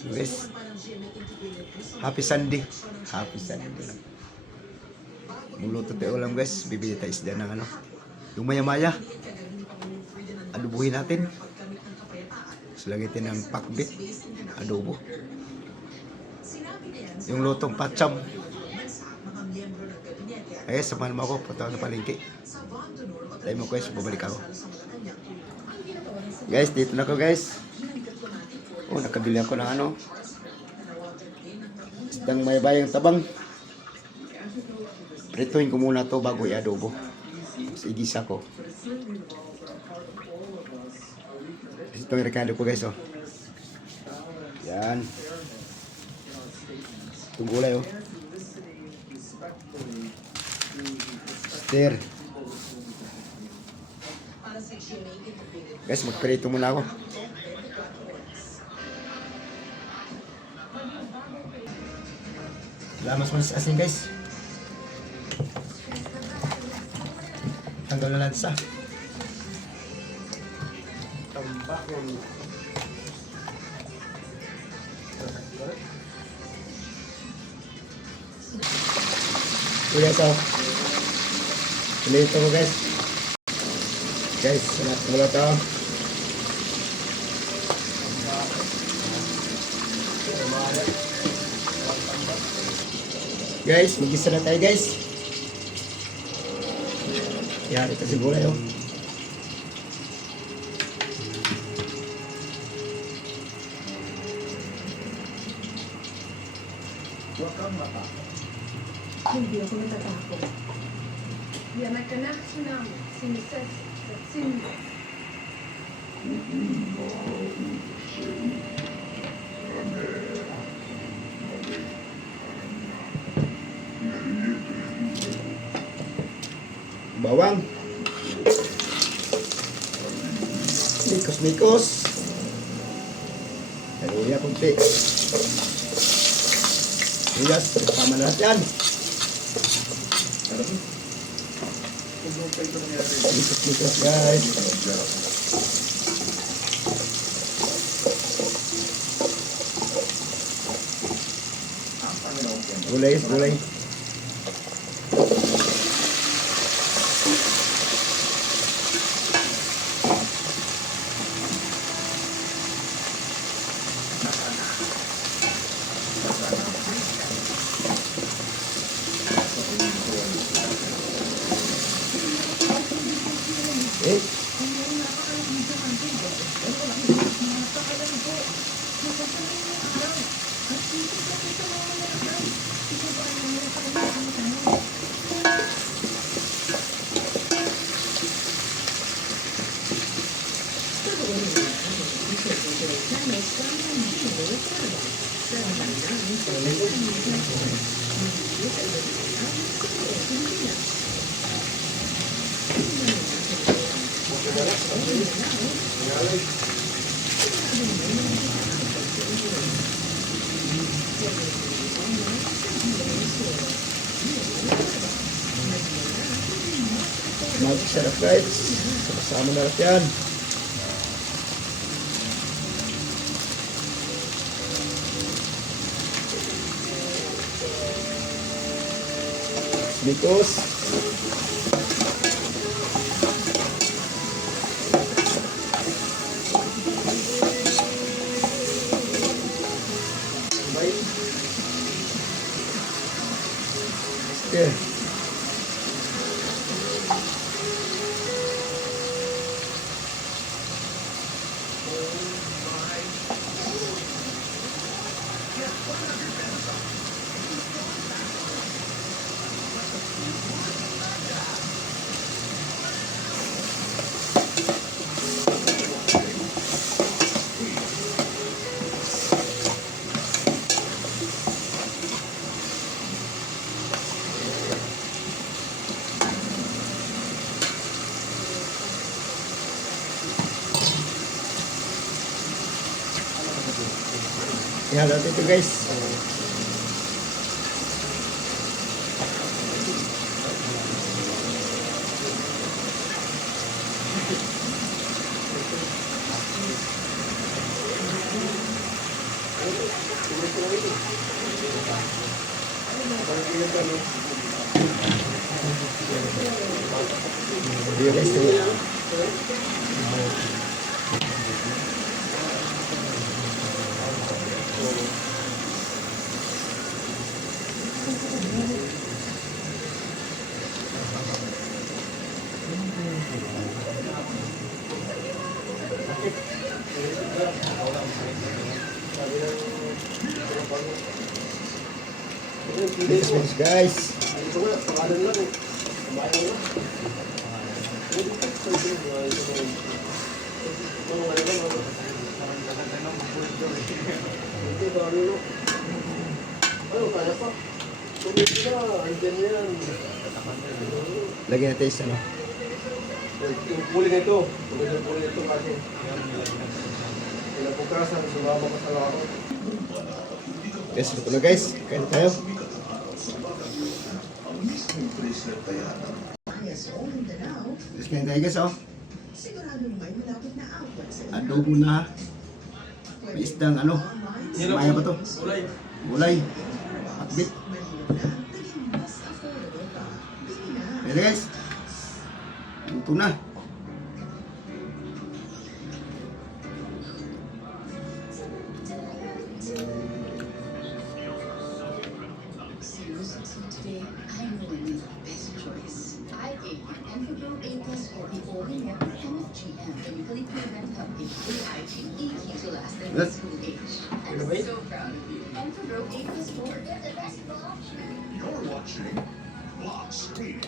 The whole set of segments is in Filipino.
Guys, happy Sunday. Happy Sunday. Muluto tayo ulam guys. Bibili tayo isda ng ano. Yung maya-maya. Adobohin natin. Sulagitin ng pakbit. Adobo. Yung lutong patsyam. Ay, samahan mo ako. Punta ako sa palengke. Tayo mo guys, babalik ako. Guys, dito na ako guys. Oh, nakabili ako ng ano. Isdang may bayang tabang. Prituhin ko muna to bago i-adobo. Tapos igisa ko. Ito yung rekado ko guys, oh. Yan. Itong gulay, oh. Stir. Guys, magprito muna ako. Lamas mo sa asin guys. Tanggal na lansa. Tambakon. Guys, oh. Pilito ko guys. Guys, sanat ko mula ito. Guys, magisa na tayo guys. Yan, ito si gulay, oh. Huwag kang matakot. Hindi ako natatakot. Yan ay connection namin. Sinises. Sin. Bawang. Mikos-mikos. Haluya kunti. Yes, sama na natin. Mikos-mikos guys. Gulay, gulay. Sarap guys. Sama na rin yan. Mikos. Okay. Ihalo ito guys. Video guys, ito. Thanks guys. Lagyan natin isa, no? Yung puling ito. Yung puling ito kasi. Pinapukasan, sumama ka sa laro. Guys, ito na guys. Kain tayo. Guys, kain tayo guys, oh. Adobo na. May isdang ano. Maya ba to? Gulay. Pakbit. Ready guys? Luto na. Today, I know it is the best choice. I gave you Enfibril A Plus for the only member MFGM, chemically proven helping AIG to last them to school age. I'm so proud of you. Enfibril A Plus 4. They're the best option. You're watching Block Street.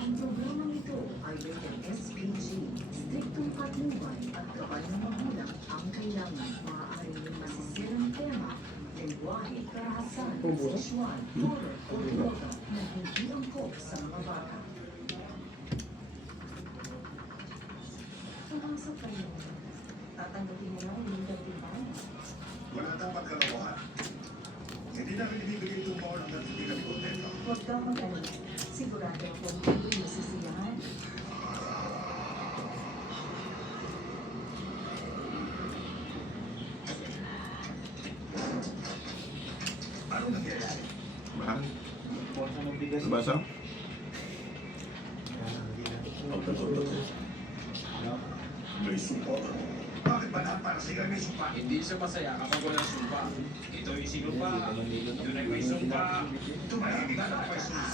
Ang programang ito ay rated SPG. Striktong patnubay at gabay ng magulang ang kailangan. Maaaring may masisirang tema, lengguwahe, karahasan, sexual, horror, o droga na hindi angkop sa mga bata. Hanggang sa kayo, tatanggapin mo lang yung dapitan. Wala dapat kalawahan. Hindi namin ibibigay itong bawal hanggang hindi kami kontento. Huwag daw mag-alala. Sigurado akong hindi mo sisiyahan. Ano nangyayari? Mahal. Basa? May sumpa. Bakit ba lahat para sa may sumpa? Hindi siya masaya kapag walang sumpa. Ito yung sinumpa. Doon ay may sumpa. Tumahimik ka na may sumpa.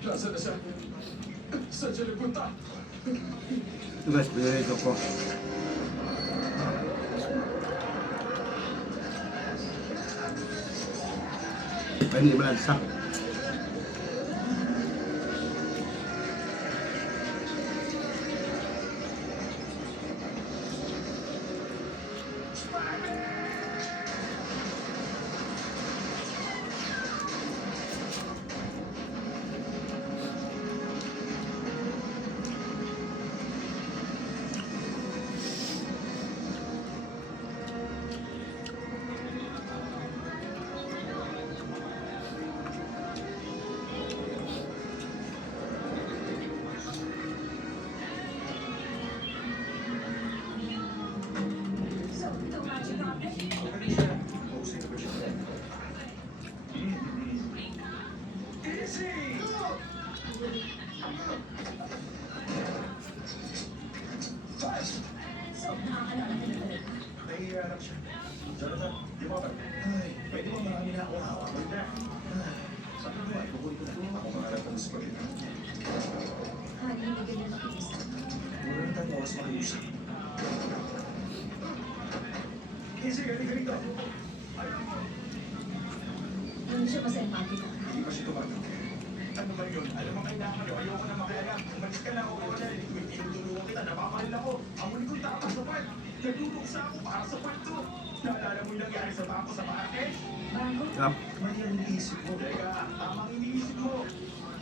Nasaan na siya? Saan siya nagpunta? Ito guys, pinarito ko. Hindi ba lang Nahihirap siya. Jonathan, di ba ba? Ay, pwede mo marami na ako hawakan na. Sabi ko ay, kukunin ko na. Ako maharap ng spaghetti. Honey, hindi ganyan makiisa. Muna na tayo oras makiusap. Easy, galing ka rito. siya pa sa empathic. Hindi pa siya tumatanggap. Ano ba yun? Alam mo kailangan nyo, ayoko na makialam. Umalis ka na ako, wala. Tinutulungan kita, napapahal ako. Ang huli kong tama sa part. Nagluluksa ako para sa part 2. Naalala mo yung nangyari sa bangko sa parke? Bago? Kap. Mali ang iniisip mo. Teka, tamang iniisip mo.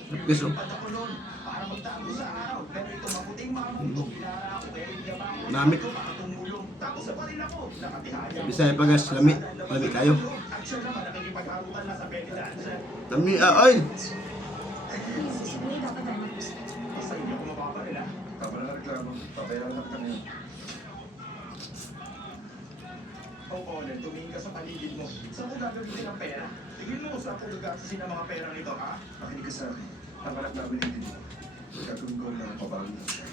Napis oh. Lumipad ako nun para magtago sa araw. Pero ito maputing mamutong. Pinara ako kaya hindi naman ako. Nami. Para tumulong. Tapos sa parin ako. Nakatihaya. Bisaya pa gas, lami. Lami kayo. At siya naman nakikipagharutan na sa petty dancer. Lami, ay! Please, siguro dapat tayo mag-usap. Basta hindi ako mapaparil ah. Kapag na reklamo, papayaran na kita ngayon. Oo, Len, tumingin ka sa paligid mo. Saan ko gagamitin ang pera? Tingin mo saan ko gagastusin ang mga pera nito, ha? Makinig ka sa akin. Ang anak namin hindi mo. Gagawin ko lang ang pabago niya siya.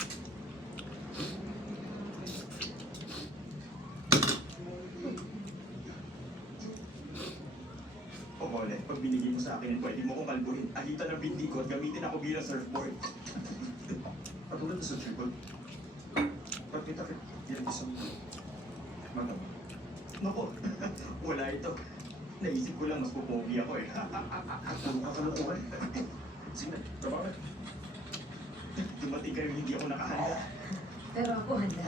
Oo, Len, pag binigay mo sa akin, pwede mo akong kalbuhin. Ahitan ng bindi ko at gamitin ako bilang surfboard. Patulad na sa tripod. Pagkita-kit, yan isang madam. Naku, wala ito. Naisip ko lang mas pupogi ako eh. Puro ka kalukuhan. Sige, trabaho na. Dumating kayo hindi ako nakahanda. Pero ako handa.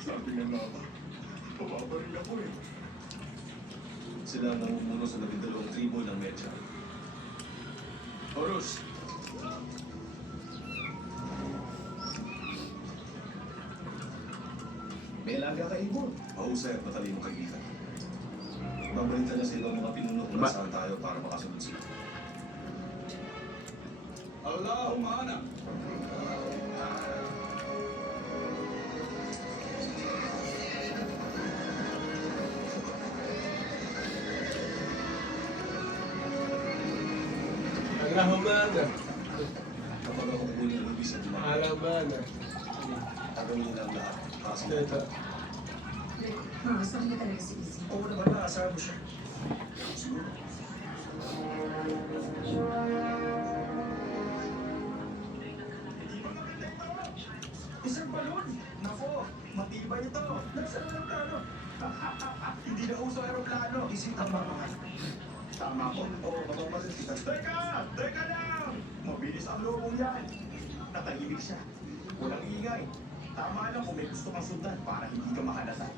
Sabi nga mama, papabaril ako eh. Sila ang namumuno sa 12 tribo ng Mecha. Horus! May alaga ka, Ibon. Mahusay at matalino kaibigan. Babalita niya sa ibang mga pinuno kung Ba- nasaan tayo para makasunod sila. Allahumma ana. Allahumma Kapag ako huli ng lubis at dumaan, Alamana. gagawin niya ang lahat. Kaso Ito. Masama niya talaga si Izzy. oo naman, naasahan mo siya. Siguro. Hindi ba maganda ito? Isang balon! Nako, matibay ito. Nasaan ang plano? Hindi na uso aeroplano. Isip ang mga Tama ko. oo, mapapalit kita. Teka! Teka lang! Mabilis ang lubong yan. Natahimik siya. Walang ingay. Tama lang kung may gusto kang sundan para hindi ka mahalata.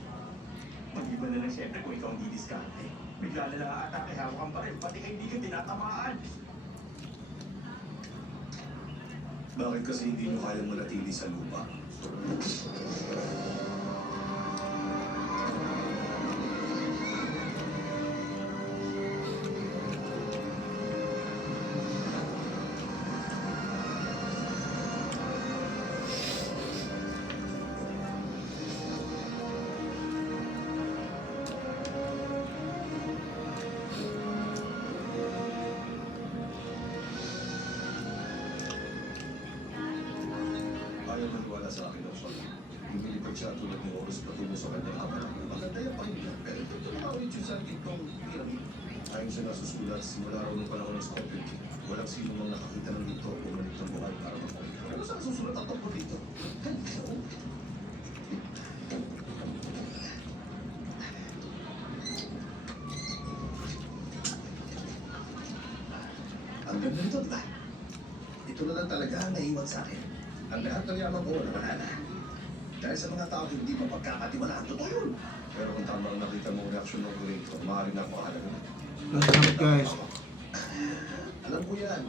Mag-iba na lang siyempre kung ikaw ang didiskarte. Bigla na lang atake, hawakan pa rin. Pati kaibigan tinatamaan. Bakit kasi hindi nyo kayang manatili sa lupa? Ayaw maniwala sa akin ang sol. Lumilipad siya tulad ng oras patungo sa kanyang abala. Maganda yung pakinggan, pero ito na ulit yung sa gitnong pyramid. Ayon sa nasusulat, simula raw ng panahon ng Scorpion King, walang sino mang nakakita ng dito o manit ng buhay para makulit. Pero saan susulat ang tungkol dito? Ang ganda nito, diba? Ito na lang talaga ang naiwan sa akin. Ang lahat ng yaman ko, nawala na. Dahil sa mga tao hindi pa pagkakatiwalaan, totoo yun. Pero kung tama ang nakita mo ang reaksyon ng operator, maaaring napakahalaga na. Salamat guys. Alam ko yan,